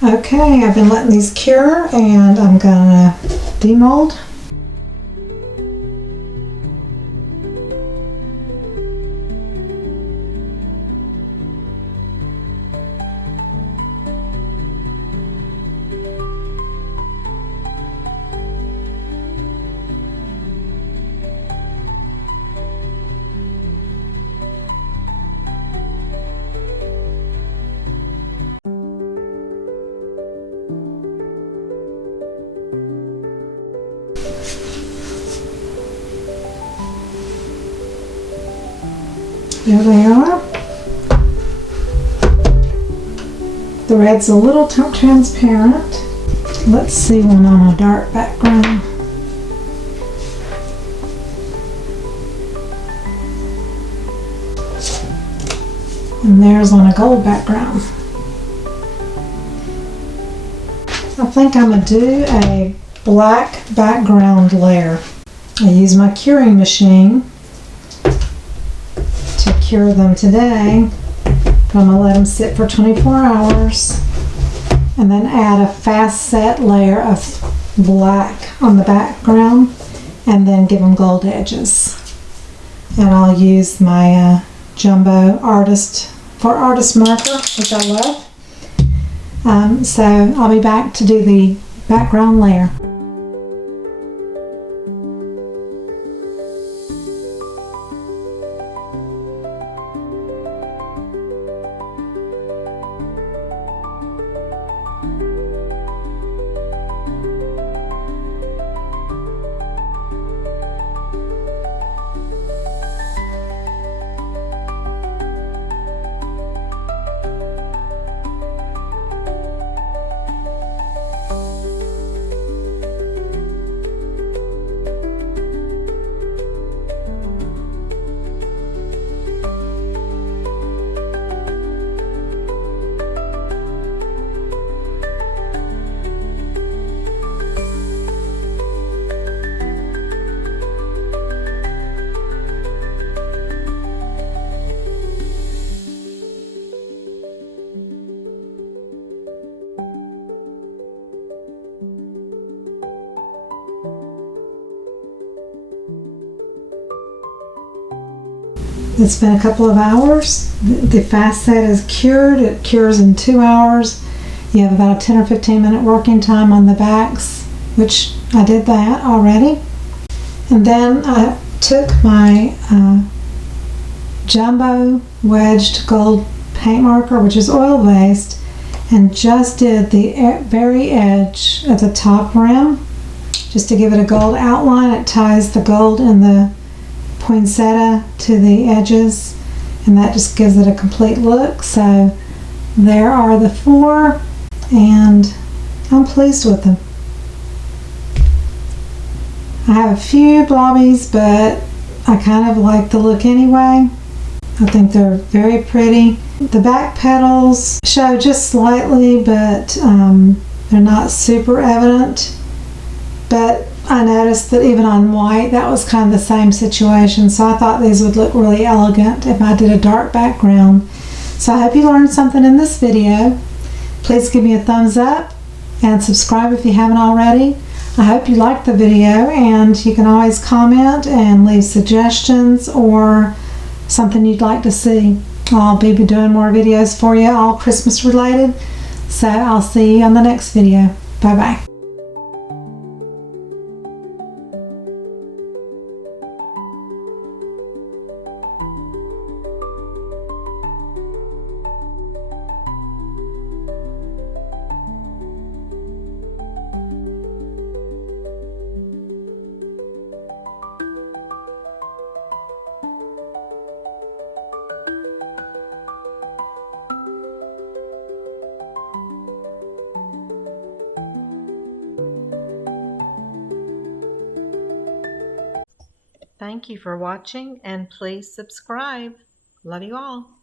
Okay, I've been letting these cure and I'm gonna demold. There they are. The red's a little transparent. Let's see one on a dark background. And there's on a gold background. I think I'm going to do a black background layer. I use my curing machine to cure them today. I'm going to let them sit for 24 hours and then add a fast set layer of black on the background and then give them gold edges. And I'll use my jumbo artist marker, which I love. So I'll be back to do the background layer. It's been a couple of hours. The fast set is cured. It cures in 2 hours. You have about a 10 or 15 minute working time on the backs, which I did that already. And then I took my jumbo wedged gold paint marker, which is oil based, and just did the very edge of the top rim just to give it a gold outline. It ties the gold in the poinsettia to the edges, and that just gives it a complete look. So there are the 4, and I'm pleased with them. I have a few blobbies, but I kind of like the look anyway. I think they're very pretty. The back petals show just slightly, but they're not super evident. But I noticed that even on white, that was kind of the same situation. So I thought these would look really elegant if I did a dark background. So I hope you learned something in this video. Please give me a thumbs up and subscribe if you haven't already. I hope you liked the video, and you can always comment and leave suggestions or something you'd like to see. I'll be doing more videos for you, all Christmas related. So I'll see you on the next video. Bye bye. Thank you for watching, and please subscribe. Love you all.